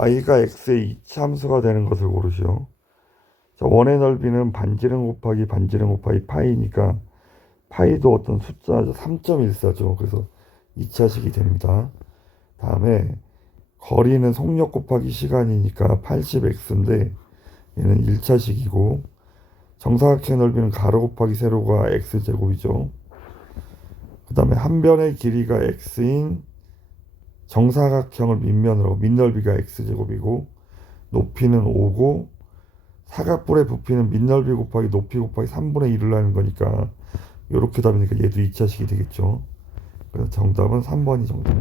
y가 x의 이차함수가 되는 것을 고르시오. 자, 원의 넓이는 반지름 곱하기 반지름 곱하기 파이니까 파이도 어떤 숫자 3.14죠. 그래서 2차식이 됩니다. 다음에 거리는 속력 곱하기 시간이니까 80x인데 얘는 1차식이고, 정사각형의 넓이는 가로 곱하기 세로가 x제곱이죠. 그 다음에 한 변의 길이가 x인 정사각형을 밑면으로, 밑넓이가 x제곱이고 높이는 5고 사각뿔의 부피는 밑넓이 곱하기 높이 곱하기 3분의 1을 하는 거니까 이렇게 답이니까 얘도 2차식이 되겠죠. 그래서 정답은 3번이 정답.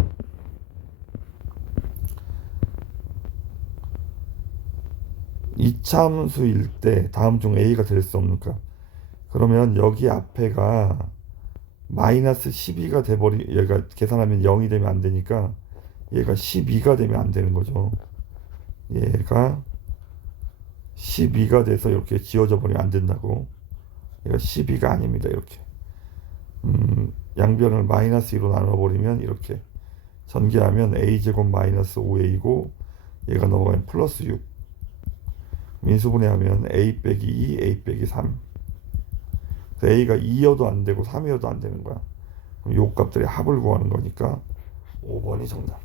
이차함수일 때 다음 중 A가 될 수 없는가? 그러면 여기 앞에가 마이너스 12가 돼버리, 얘가 계산하면 0이 되면 안 되니까 얘가 12가 되면 안 되는 거죠. 얘가 12가 돼서 이렇게 지워져 버리면 안 된다고. 얘가 12가 아닙니다. 이렇게 양변을 마이너스 2로 나눠버리면 이렇게 전개하면 a제곱 마이너스 5a고 얘가 넘어가면 플러스 6. 민수분해하면 a 빼기 2, a 빼기 3. a가 2여도 안 되고 3이어도 안 되는 거야. 그럼 요 값들의 합을 구하는 거니까 5번이 정답.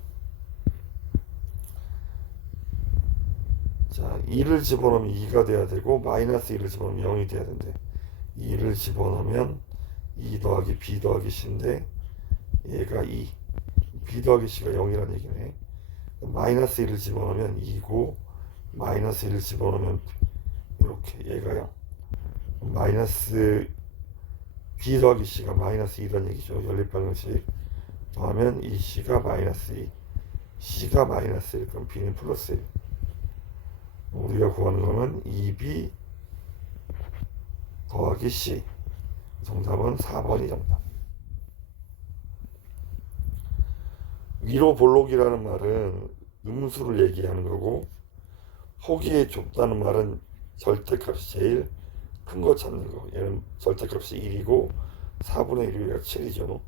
자, 2를 집어넣으면 2가 돼야 되고 마이너스 1을 집어넣으면 0이 돼야 된대. 2를 집어넣으면 2 더하기 b 더하기 c인데 얘가 2, b 더하기 c가 0이란 얘기네. 마이너스 1을 집어넣으면 2고 마이너스 1을 집어넣으면 이렇게 얘가 0. 마이너스 b 더하기 c가 마이너스 2란 얘기죠. 연립방정식 더하면 이 c가 마이너스 2, c가 마이너스 1, 그럼 b는 플러스 1. 우리가 구하는 거는 2b 더하기 c. 정답은 4번이 정답. 위로 볼록이라는 말은 음수를 얘기하는 거고, 폭이 좁다는 말은 절대값이 제일 큰 거 찾는 거. 얘는 절대값이 1이고 4분의 1이가 7이죠.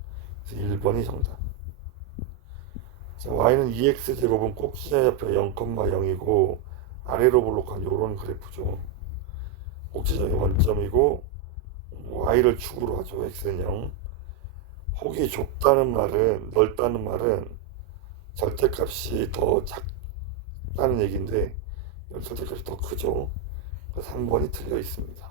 그래서 1번이 정답. 자, y는 2x제곱은 꼭지점좌표 0,0이고 아래로 볼록한 요런 그래프죠. 꼭지점이 원점이고 y를 축으로 하죠. x는 0. 폭이 좁다는 말은, 넓다는 말은 절대값이 더 작다는 얘기인데 절대값이 더 크죠. 3번이 틀려 있습니다.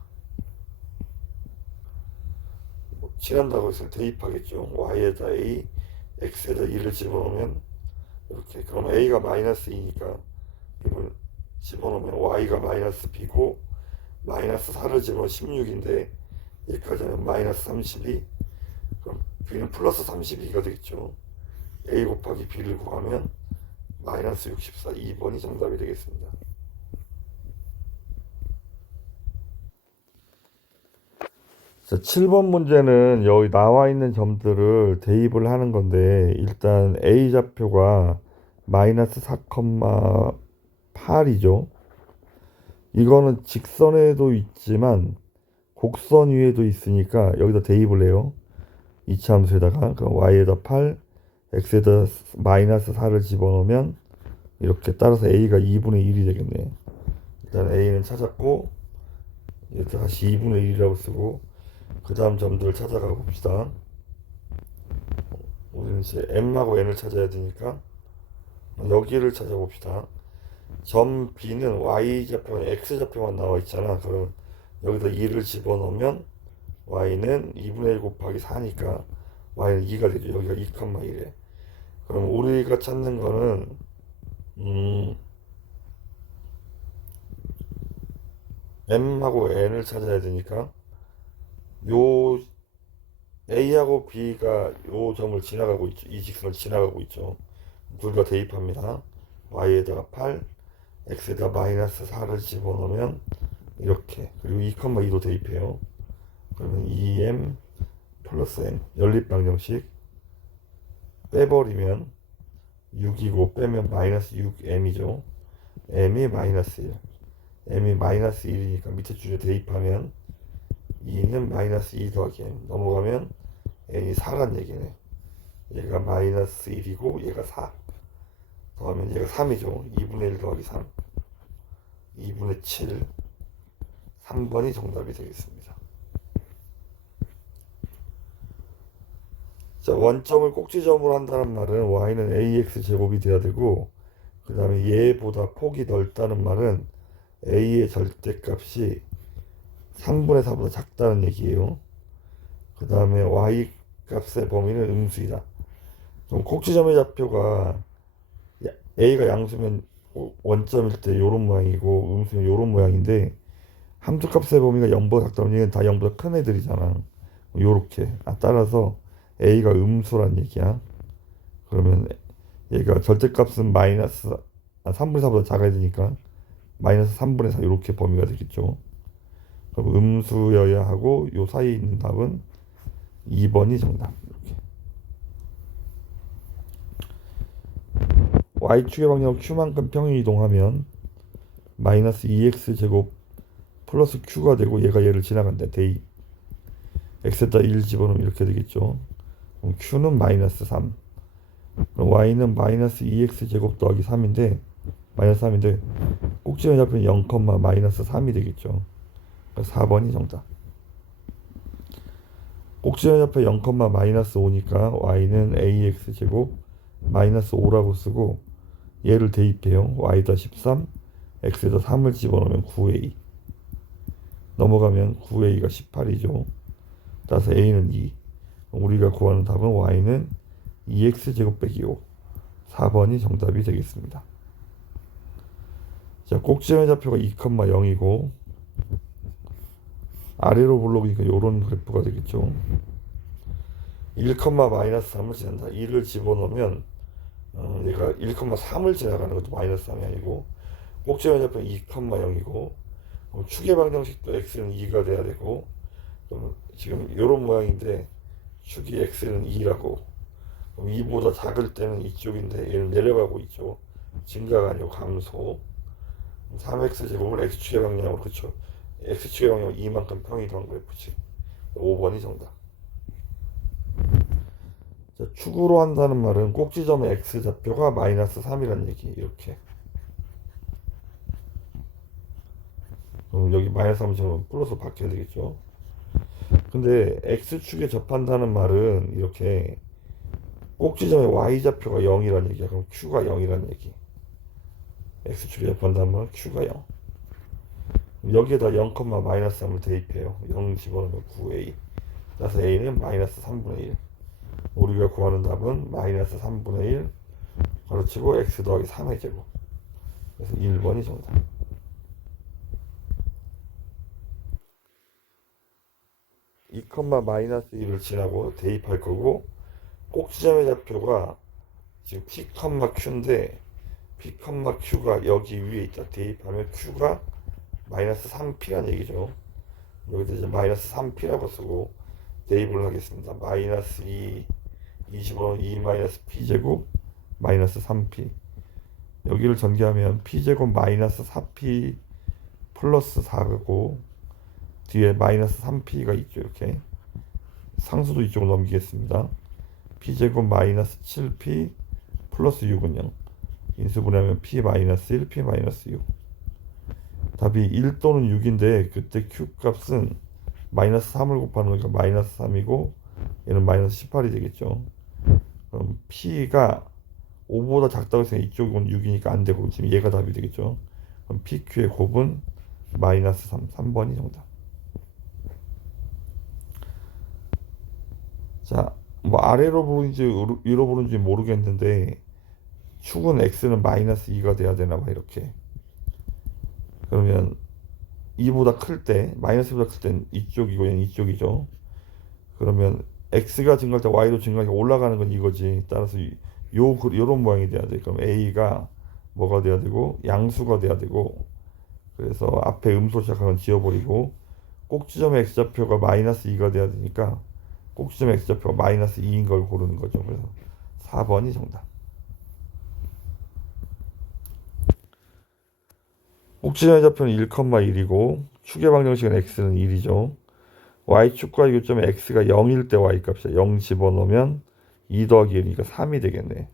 칠한다고 해서 대입하겠죠. y에다 a, x에다 2를 집어넣으면 이렇게. 그럼 a가 마이너스 2니까 이걸 집어넣으면 y가 마이너스 b고 마이너스 4를 집어넣으면 16인데 여기까지 하면 마이너스 32. 그럼 b는 플러스 32가 되겠죠. a 곱하기 b를 구하면 마이너스 64. 2번이 정답이 되겠습니다. 자, 7번 문제는 여기 나와 있는 점들을 대입을 하는 건데, 일단 A 좌표가 마이너스 4,8이죠. 이거는 직선에도 있지만 곡선 위에도 있으니까 여기다 대입을 해요. 이차함수에다가. 그럼 y에다 8, x에다 마이너스 4를 집어넣으면 이렇게, 따라서 a가 2분의 1이 되겠네. 일단 a는 찾았고 이렇게 다시 2분의 1이라고 쓰고 그 다음 점들을 찾아가 봅시다. 우리는 이제 m하고 n을 찾아야 되니까 여기를 찾아봅시다. 점 B는 y좌표, x좌표만 나와 있잖아. 그럼 여기다 2를 집어넣으면 y는 2분의 1 곱하기 4니까 y는 2가 되죠. 여기가 2,1에. 그럼 우리가 찾는 거는 m하고 n을 찾아야 되니까 요 A하고 B가 요 점을 지나가고 있죠. 이 직선을 지나가고 있죠. 둘 다 대입합니다. y에다가 8, x에다 마이너스 4를 집어넣으면 이렇게, 그리고 2,2도 대입해요. 그러면 2m 플러스 m, 연립방정식 빼버리면 6이고 빼면 마이너스 6m이죠. m이 마이너스 1, m이 마이너스 1이니까 밑에 줄에 대입하면 2는 마이너스 2 더하기 m, 넘어가면 n이 4란 얘기네. 얘가 마이너스 1이고 얘가 4. 더하면 얘가 3이죠. 2분의 1 더하기 3. 2분의 7. 3번이 정답이 되겠습니다. 자, 원점을 꼭지점으로 한다는 말은 y는 ax 제곱이 돼야 되고, 그 다음에 얘보다 폭이 넓다는 말은 a의 절대값이 3분의 4보다 작다는 얘기예요. 그 다음에 y 값의 범위는 음수이다. 그럼 꼭지점의 좌표가 a가 양수면 원점일 때 요런 모양이고 음수면 요런 모양인데, 함수 값의 범위가 0보다 작다면 얘는 다 0보다 큰 애들이잖아. 요렇게. 따라서 a가 음수란 얘기야. 그러면 얘가 절대값은 마이너스 3분의 4보다 작아야 되니까 마이너스 3분의 4 이렇게 범위가 되겠죠. 그럼 음수여야 하고 요 사이에 있는 답은 2번이 정답. 이렇게. y축의 방향을 q만큼 평행 이동하면 마이너스 2x 제곱 플러스 q가 되고 얘가 얘를 지나간다. 대입. x에다 1 집어넣으면 이렇게 되겠죠. 그럼 q는 마이너스 3. 그럼 y는 마이너스 2x 제곱 더하기 3인데 마이너스 3인데 꼭지점에 잡히면 0, 마이너스 3이 되겠죠. 4번이 정답. 꼭지점에 잡혀 0, 마이너스 5니까 y는 ax 제곱 마이너스 5라고 쓰고 얘를 대입해요. y에다 13, x에다 3을 집어넣으면 9a. 넘어가면 9a가 18이죠. 따라서 a는 2. 우리가 구하는 답은 y는 2x 제곱 빼기 5. 4번이 정답이 되겠습니다. 자, 꼭지점의 좌표가 2, 0이고 아래로 블록이니까 이런 그래프가 되겠죠. 1, 마이너스 3을 지난다. 1을 집어넣으면 얘가 1, 3을 지나가는 것도 마이너스 3이 아니고, 꼭지점의 좌표는 2, 0이고 축의 방정식도 x는 2가 돼야 되고, 지금 이런 모양인데 축이 x는 2라고, 그럼 2보다 작을 때는 이쪽인데 얘는 내려가고 있죠. 증가가 아니고 감소. 3x 제곱을 x축의 방향으로, 그쵸, x축의 방향으로 2만큼 평이 더한 그래프지. 5번이 정답. 자, 축으로 한다는 말은 꼭지점의 x 좌표가 마이너스 3이라는 얘기. 이렇게. 그럼 여기 마이너스 3을 지금 플러스 바뀌어야 되겠죠. 근데 x축에 접한다는 말은 이렇게 꼭지점의 y좌표가 0이라는 얘기야. 그럼 q가 0이라는 얘기. x축에 접한다는 말은 q가 0. 여기에다 0, 마이너스 3을 대입해요. 0 집어넣으면 9a. 따라서 a는 마이너스 3분의 1. 우리가 구하는 답은 마이너스 3분의 1 가로치고 x 더하기 3의 제곱. 그래서 1번이 정답. 2, 마이너스 1을 지나고 대입할 거고, 꼭지점의 좌표가 지금 p, q인데 p, q가 여기 위에 있다. 대입하면 q가 마이너스 3p라는 얘기죠. 여기다 이제 마이너스 3p라고 쓰고 대입을 하겠습니다. 마이너스 2, 20은 2 마이너스 p제곱 마이너스 3p. 여기를 전개하면 p제곱 마이너스 4p 플러스 4고 뒤에 마이너스 3p가 있죠. 이렇게 상수도 이쪽으로 넘기겠습니다. p제곱 마이너스 7p 플러스 6은 0. 인수분해하면 p 마이너스 1, p 마이너스 6. 답이 1 또는 6인데 그때 q 값은 마이너스 3을 곱하는 거니까 마이너스 3이고 얘는 마이너스 18이 되겠죠. 그럼 p가 5보다 작다고 했으니까 이쪽은 6이니까 안 되고 지금 얘가 답이 되겠죠. 그럼 pq의 곱은 마이너스 3. 3번이 정답. 자, 뭐 아래로 보는지 위로 보는지 모르겠는데 축은 x는 마이너스 2가 돼야 되나 봐. 이렇게. 그러면 2보다 클 때, 마이너스 2보다 클 땐 이쪽이고 얘는 이쪽이죠. 그러면 x가 증가할 때 y도 증가하게 올라가는 건 이거지. 따라서 요런 모양이 돼야 돼. 그럼 a가 뭐가 돼야 되고 양수가 돼야 되고, 그래서 앞에 음수 시작하는 건 지워버리고 꼭지점의 x좌표가 마이너스 2가 돼야 되니까 꼭지점의 x좌표가 마이너스 2인 걸 고르는 거죠. 그래서 4번이 정답. 꼭지점의 좌표는 1, 1이고 축의 방정식은 x는 1이죠. y축과 교점의 x가 0일 때 y값이야. 0 집어넣으면 2 더하기 1이니까 3이 되겠네.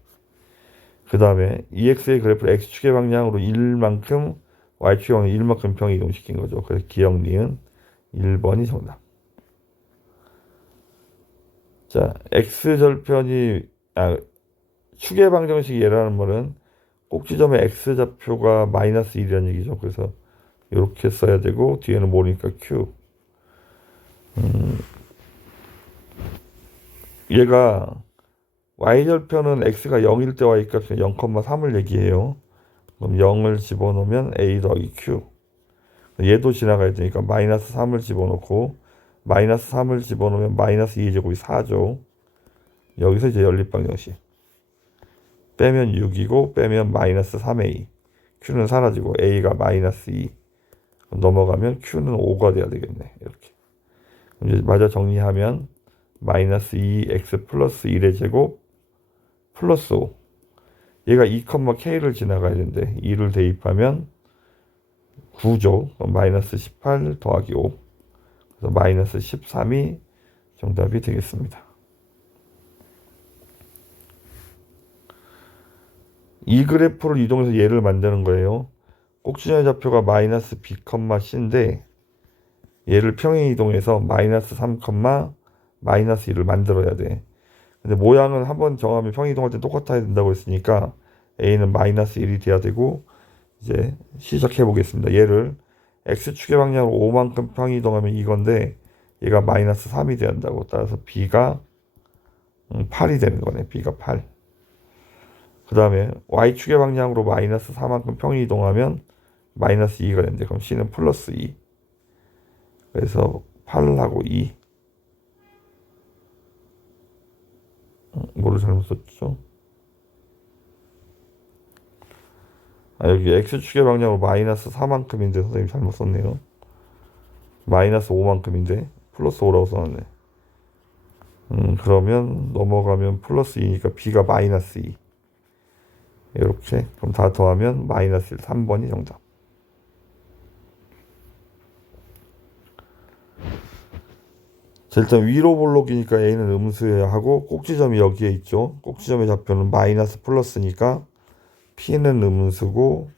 그 다음에 EX의 그래프를 X축의 방향으로 1만큼 Y축의 방향 1만큼 평이동시킨 거죠. 그래서 기억 니은 1번이 정답. 자, X절편이 축의 방정식 예라는 말은 꼭지점의 X좌표가 마이너스 1이라는 얘기죠. 그래서 이렇게 써야 되고 뒤에는 모르니까 Q. 얘가 Y절편은 X가 0일 때 Y값이 0,3을 얘기해요. 그럼 0을 집어넣으면 A 더하기 Q. 얘도 지나가야 되니까 마이너스 3을 집어넣고 마이너스 3을 집어넣으면 마이너스 2의 제곱이 4죠. 여기서 이제 연립방정식. 빼면 6이고 빼면 마이너스 3A. Q는 사라지고 A가 마이너스 2. 넘어가면 Q는 5가 돼야 되겠네. 이렇게. 이제 마저 정리하면 마이너스 2x 플러스 1의 제곱 플러스 5. 얘가 2,k를 지나가야 되는데 2를 대입하면 9죠. 마이너스 18 더하기 5. 그래서 마이너스 13이 정답이 되겠습니다. 이 그래프를 이동해서 얘를 만드는 거예요. 꼭지점의 좌표가 마이너스 b, c인데 얘를 평행 이동해서 마이너스 3, 마이너스 1을 만들어야 돼. 근데 모양은 한번 정하면 평행 이동할 때 똑같아야 된다고 했으니까 a는 마이너스 1이 돼야 되고 이제 시작해 보겠습니다. 얘를 x축의 방향으로 5만큼 평행 이동하면 이건데 얘가 마이너스 3이 돼야 한다고. 따라서 b가 8이 되는 거네. b가 8. 그 다음에 y축의 방향으로 마이너스 4만큼 평행 이동하면 마이너스 2가 되는데 그럼 c는 플러스 2. 그래서 8하고 2. 뭐를 잘못 썼죠? 여기 x축의 방향으로 마이너스 4만큼인데 선생님 잘못 썼네요. 마이너스 5만큼인데 플러스 5라고 써놨네. 그러면 넘어가면 플러스 2니까 b가 마이너스 2. 이렇게 그럼 다 더하면 마이너스 1. 3번이 정답. 자, 일단 위로 볼록이니까 a는 음수여야 하고 꼭지점이 여기에 있죠. 꼭지점의 좌표는 마이너스 플러스니까 p는 음수고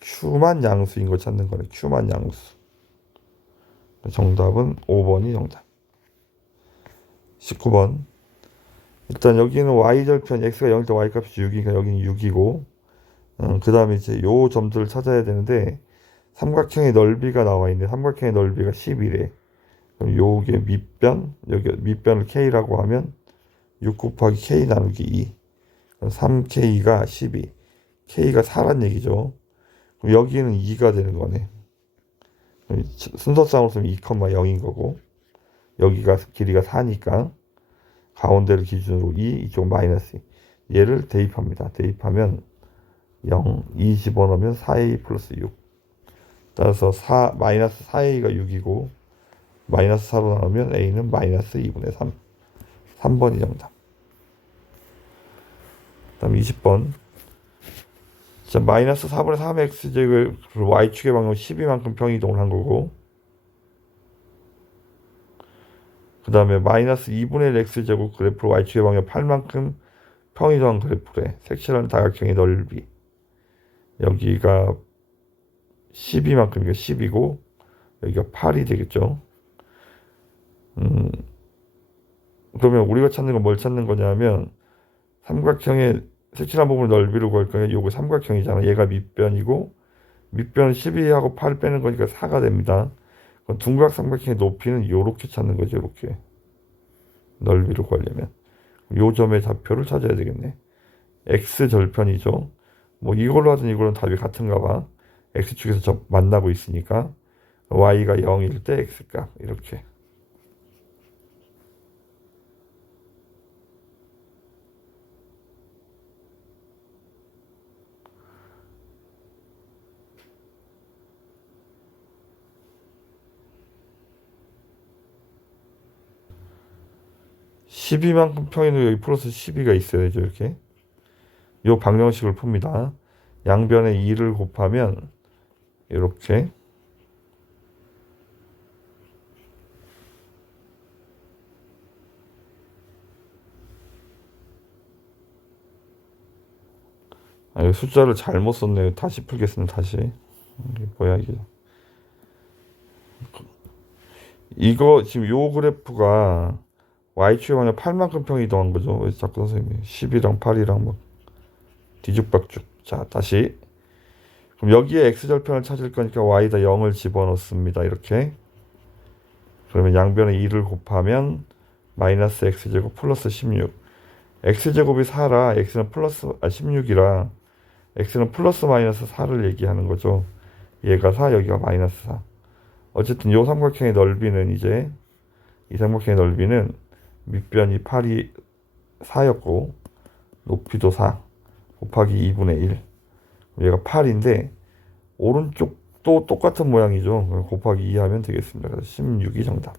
q만 양수인 걸 찾는 거네. q만 양수. 정답은 5번이 정답. 19번. 일단 여기는 y절편 x가 0일 때 y값이 6이니까 여기는 6이고 그 다음에 이제 요 점들을 찾아야 되는데 삼각형의 넓이가 나와 있는데 삼각형의 넓이가 10이래. 그럼 요게 밑변, 여기 밑변을 k라고 하면 6 곱하기 k 나누기 2. 그럼 3k가 12. k가 4란 얘기죠. 그럼 여기는 2가 되는 거네. 순서상으로 쓰면 2,0인 거고 여기가 길이가 4니까 가운데를 기준으로 2, 이쪽 마이너스 2. 얘를 대입합니다. 대입하면 0, 2 집어넣으면 4a 플러스 6. 따라서 마이너스 4a가 6이고 마이너스 4로 나누면 a는 마이너스 2분의 3. 3번이 정답. 그 다음 20번. 자, 마이너스 4분의 3x제곱을 y축의 방향 12만큼 평이동을 한 거고 그 다음에 마이너스 2분의 1 x제곱 그래프로 y축의 방향 8만큼 평이동한 그래프래. 색칠한 다각형의 넓이. 여기가 12만큼이니까 10이고 여기가 8이 되겠죠. 그러면 우리가 찾는 건 뭘 찾는 거냐면 삼각형의 색칠한 부분 넓이를 구할 거니까 요거 삼각형이잖아. 얘가 밑변이고 밑변은 12하고 8 빼는 거니까 4가 됩니다. 그럼 둥각 삼각형의 높이는 요렇게 찾는 거죠. 요렇게 넓이를 구하려면 요 점의 좌표를 찾아야 되겠네. x절편이죠. 뭐 이걸로 하든 이걸로는 답이 같은가 봐. x축에서 만나고 있으니까 y가 0일 때 x값 이렇게. (12) 만큼 평이는 여기 플러스 12가 있어야죠. 이렇게 요 방정식을 풉니다. 양변에 2를 곱하면 이렇게 아, 이거 숫자를 잘못 썼네요. 다시 풀겠습니다. 다시. 이게 뭐야 이게. 이거 지금 요 그래프가 y축에 만약 8만큼 평이 이동한 거죠. 그래서 자꾸 선생님이 10이랑 8이랑 막 뒤죽박죽. 자, 다시. 그럼 여기에 x절편을 찾을 거니까 y에다 0을 집어넣습니다. 이렇게. 그러면 양변에 2를 곱하면 마이너스 x제곱 플러스 16. x제곱이 4라 x는 플러스 16이라 x는 플러스 마이너스 4를 얘기하는 거죠. 얘가 4, 여기가 마이너스 4. 어쨌든 요 삼각형의 넓이는 이제 이 삼각형의 넓이는 밑변이 8이 4였고 높이도 4 곱하기 2분의 1. 얘가 8인데 오른쪽도 똑같은 모양이죠. 곱하기 2 하면 되겠습니다. 그래서 16이 정답.